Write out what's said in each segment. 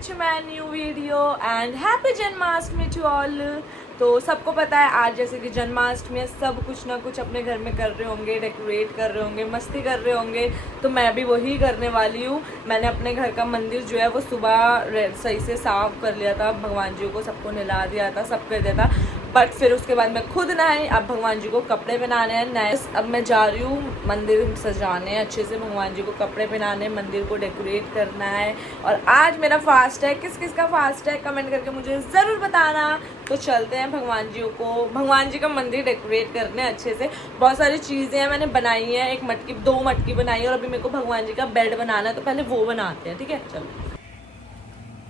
Back to my new video and happy Janmashtami to all. तो सबको पता है आज जैसे कि जन्माष्टमी है, सब कुछ ना कुछ अपने घर में कर रहे होंगे, डेकोरेट कर रहे होंगे, मस्ती कर रहे होंगे। तो मैं भी वही करने वाली हूँ। मैंने अपने घर का मंदिर जो है वो सुबह सही से साफ कर लिया था, भगवान जी को सबको नहला दिया था, सब कर दिया था। बट फिर उसके बाद मैं खुद नहाई। अब भगवान जी को कपड़े पहनाने हैं नए। अब मैं जा रही हूँ मंदिर सजाने, अच्छे से भगवान जी को कपड़े पहनाने, मंदिर को डेकोरेट करना है। और आज मेरा फास्ट है। किस किस का फास्ट है कमेंट करके मुझे ज़रूर बताना। तो चलते हैं भगवान जी का मंदिर डेकोरेट करने अच्छे से। बहुत सारी चीज़ें हैं मैंने बनाई हैं, दो मटकी बनाई है और अभी मेरे को भगवान जी का बेड बनाना है, तो पहले वो बनाते हैं। ठीक है चलो।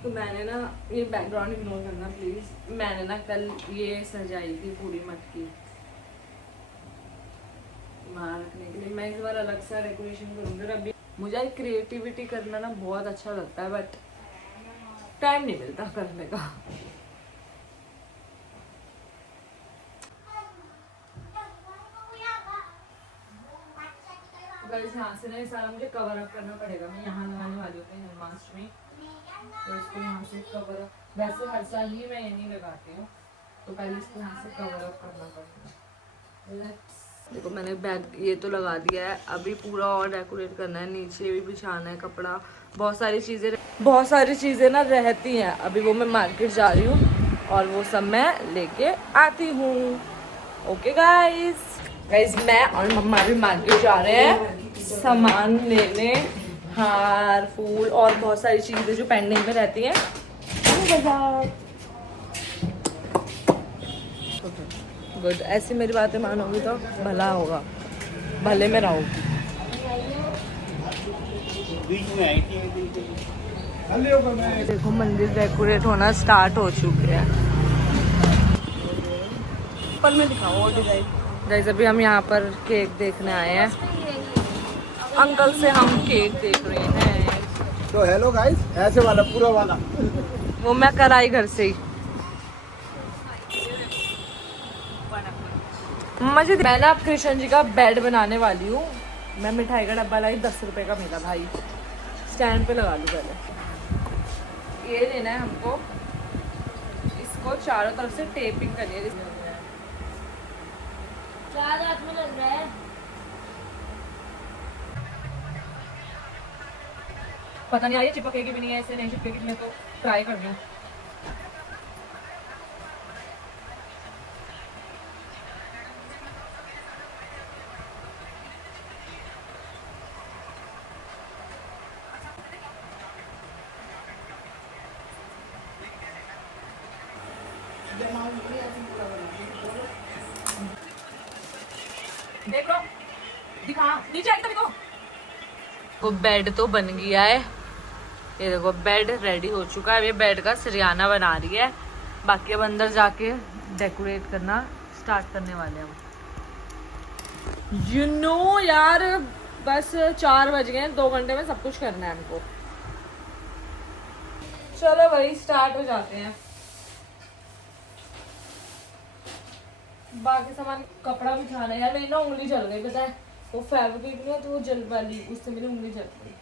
तो मैंने ना ये बैकग्राउंड इग्नोर करना प्लीज। मैंने ना कल ये सजाई थी पूरी मटकी वहाँ रखने के लिए। मैं इस बार अलग सा डेकोरेशन करूँगी। और अभी मुझे क्रिएटिविटी करना ना बहुत अच्छा लगता है, बट टाइम नहीं मिलता करने का। गाइस यहाँ से ना ये सारा मुझे कवर अप करना पड़ेगा। मैं यहाँ लगाने वाली हूँ जन्माष्टमी, तो इसको यहाँ से कवर अप। वैसे हर साल ही मैं यहीं लगाती हूँ, तो पहले इसको यहाँ से कवर अप करना पड़ेगा। देखो मैंने बैग ये तो लगा दिया है, अभी पूरा और डेकोरेट करना है, नीचे भी बिछाना है कपड़ा। बहुत सारी चीज़ें ना रहती हैं। अभी वो मैं मार्केट जा रही हूँ और वो सब मैं लेके आती हूँ। ओके गाइस मैं और मम्मा भी मार्केट जा रहे हैं सामान लेने, हार फूल और बहुत सारी चीज़ें जो पेंडिंग में रहती हैं। बाजार गुड। ऐसी मेरी बातें मानोगी तो भला होगा, भले में रहोगी। देखो मंदिर डेकोरेट होना स्टार्ट हो चुके हैं। पर मैं दिखाऊँ और डिजाइन। गाइस अभी हम यहाँ पर केक देखने आए हैं। अंकल से हम केक देख रहे हैं। तो हेलो गाइस, ऐसे वाला पूरा वाला वो मैं कराई घर से ही। मैं ना अब कृष्ण जी का बेड बनाने वाली हूँ। मैं मिठाई का डब्बा लाई, 10 रुपए का मिला भाई। स्टैंड पे लगा लूँ पहले। ये लेना है हमको, इसको चारों तरफ से टेपिंग करनी है। चार हाथ में लग रहा है। पता नहीं आई चिपकेगी भी नहीं है, ऐसे नहीं चिपकेगी, मैं तो ट्राई कर रही हूँ। देख लो, दिखा नीचे आई तभी तो बेड तो बन गया है। ये देखो बेड रेडी हो चुका है। ये बेड का सरियाना बना रही है, बाकी अब अंदर जाके डेकोरेट करना स्टार्ट करने वाले हैं। यार बस 4 बज गए, 2 घंटे में सब कुछ करना है हमको। चलो भाई स्टार्ट हो जाते हैं। बाकी सामान कपड़ा बिछाना है। यार मेरी ना उंगली जल गई, पता है वो फैब्रिक नहीं है तो वो जल वाली, उससे मेरी उंगली जल गई।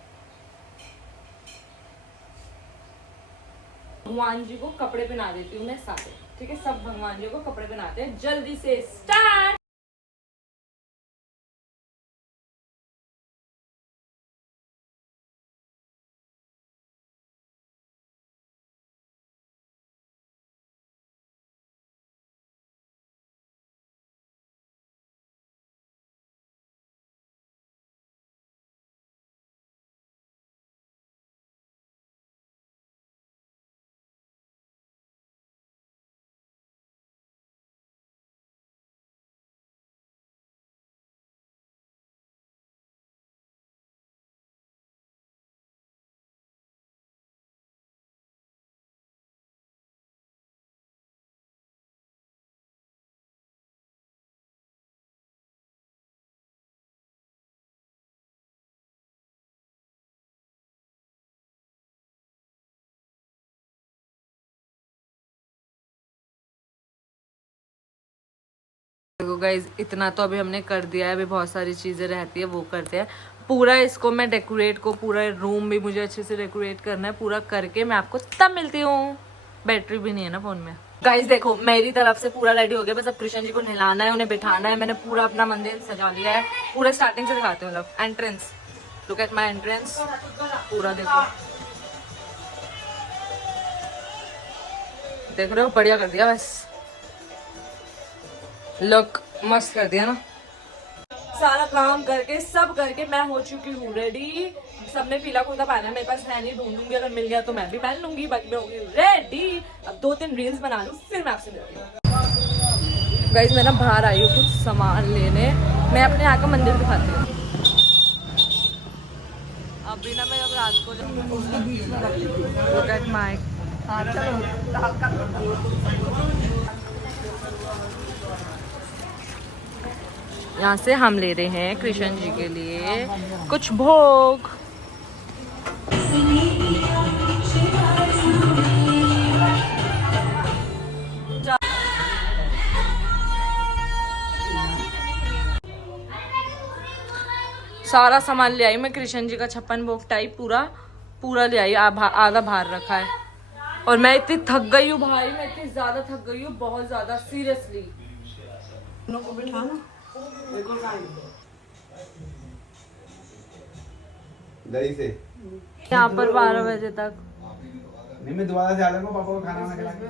भगवान जी को कपड़े पहना देती हूँ मैं सारे। ठीक है सब भगवान जी को कपड़े पहनाते हैं। जल्दी से स्टार्ट। देखो गाइज इतना तो अभी हमने कर दिया है, अभी बहुत सारी चीज़ें रहती है वो करते हैं। पूरा इसको मैं डेकोरेट को, पूरा रूम भी मुझे अच्छे से डेकोरेट करना है। पूरा करके मैं आपको तब मिलती हूँ। बैटरी भी नहीं है ना फोन में। गाइस देखो, मेरी तरफ से पूरा रेडी हो गया। बस अब कृष्ण जी को नहलाना है, उन्हें बिठाना है। मैंने पूरा अपना मंदिर सजा लिया है। पूरा स्टार्टिंग से दिखाते हैं, मतलब entrance. Look at my entrance. पूरा देखो, देख रहे हो, बढ़िया कर दिया। बस लुक मस्त कर दिया ना। सारा काम करके, सब करके मैं हो चुकी हूँ रेडी। सबने पीला कुर्ता पहना है, मेरे पास है नहीं, ढूंढूंगी, अगर मिल गया तो मैं भी पहन लूंगी। बाकी मैं होगी रेडी। अब 2-3 रील्स बना लूँ, फिर मैं आपसे मिलती हूँ। गाइस मैं ना बाहर आई हूँ कुछ सामान लेने। मैं अपने यहाँ का मंदिर दिखाती हूँ। अभी ना मैं अब रात को लुक एट माय, यहाँ से हम ले रहे हैं कृष्ण जी के लिए कुछ भोग। सारा सामान ले आई मैं कृष्ण जी का, 56 भोग टाइप पूरा ले आई। आधा बाहर रखा है। और मैं इतनी थक गई हूँ भाई, मैं इतनी ज्यादा थक गई हूँ, बहुत ज्यादा, सीरियसली। दही से यहाँ पर 12 बजे तक। नहीं, मैं दोबारा से आ जाऊंगा पापा को खाना वाना खिला के।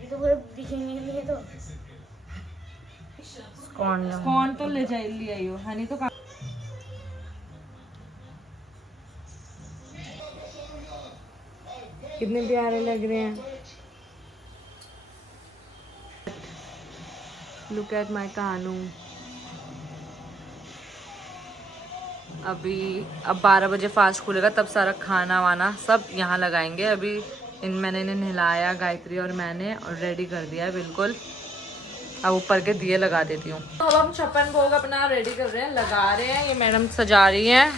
ये तो पूरे दिखेंगे नहीं तो। कौन तो ले आई हो हनी तो। कितने प्यारे लग रहे हैं। लुक एट माय कानू। अब 12 बजे फास्ट खुलेगा, तब सारा खाना वाना सब यहाँ लगाएंगे। अभी मैंने इन्हें नहलाया, गायत्री और मैंने, और रेडी कर दिया है बिल्कुल। अब ऊपर के दिए लगा देती हूँ। तो अब हम 56 भोग अपना रेडी कर रहे हैं, लगा रहे हैं। ये मैडम सजा रही हैं।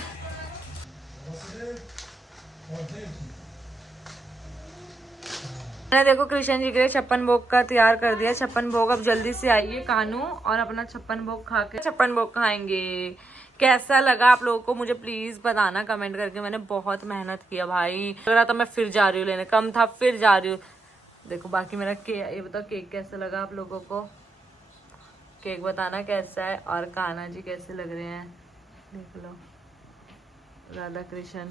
मैंने देखो कृष्ण जी के लिए 56 भोग का तैयार कर दिया। 56 भोग अब जल्दी से आइए कानू, और अपना 56 भोग खा के 56 भोग खाएंगे। कैसा लगा आप लोगों को मुझे प्लीज बताना कमेंट करके। मैंने बहुत मेहनत किया भाई। लग रहा था मैं फिर जा रही हूँ लेने, कम था फिर जा रही हूँ। देखो बाकी मेरा केक, ये बताओ केक कैसा लगा आप लोगों को। केक बताना कैसा है। और कान्हा जी कैसे लग रहे हैं, देख लो, राधा कृष्ण।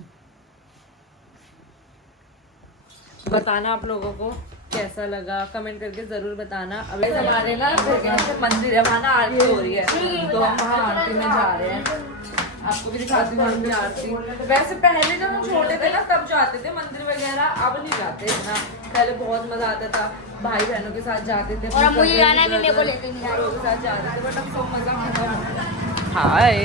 बताना आप लोगों को कैसा लगा, कमेंट करके जरूर बताना। अब हमारे ना मंदिर है, वहाँ ना आरती हो रही है, तो हम वहाँ आरती में जा रहे हैं। आपको भी दिखाती हूँ अपनी आरती। वैसे पहले जब हम छोटे थे ना तब जाते थे मंदिर वगैरह, अब नहीं जाते इतना। पहले बहुत मजा आता था, भाई बहनों के साथ जाते थे, और मुझे जाना है, मेरे को लेते नहीं लोगों के साथ जाते थे। बट अब सब मजा खत्म हो गया। हाय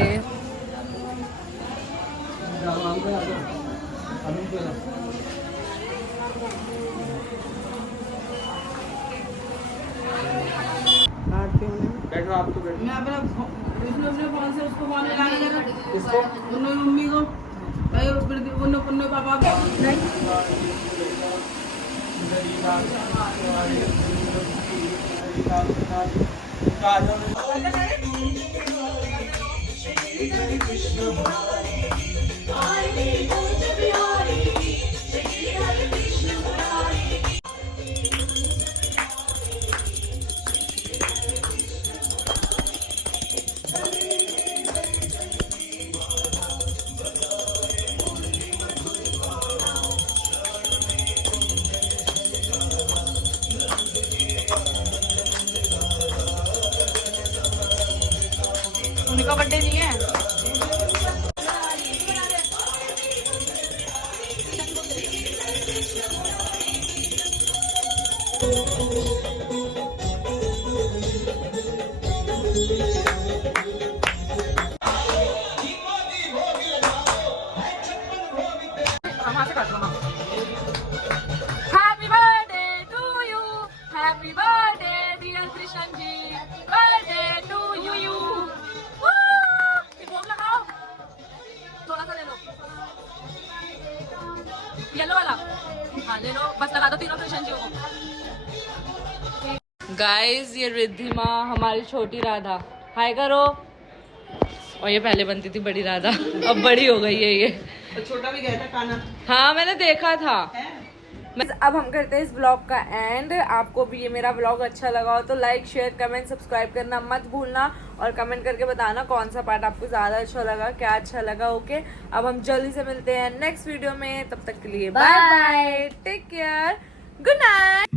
बैठो, आप तो बैठो। मैं अपने फोन से उसको फोन लगाने लगा। किसको? उन्होंने मम्मी को, भाई उन्होंने पापा को। उनका बर्थडे नहीं है। Happy birthday to you, happy birthday dear Krishna ji, birthday to you. भोग लगाओ, थोड़ा सा ले लो, येलो वाला। हाँ ले लो, बस लगा दो तीनों कृष्ण जी को। गाइस ये रिद्धि माँ हमारी छोटी राधा, हाय करो। और ये पहले बनती थी बड़ी राधा, अब बड़ी हो गई है ये। छोटा भी गया था खाना। हाँ मैंने देखा था। अब हम करते हैं इस ब्लॉग का एंड। आपको भी ये मेरा ब्लॉग अच्छा लगा हो तो लाइक शेयर कमेंट सब्सक्राइब करना मत भूलना, और कमेंट करके बताना कौन सा पार्ट आपको ज़्यादा अच्छा लगा, क्या अच्छा लगा। ओके, अब हम जल्दी से मिलते हैं नेक्स्ट वीडियो में, तब तक के लिए bye bye, take care, good night.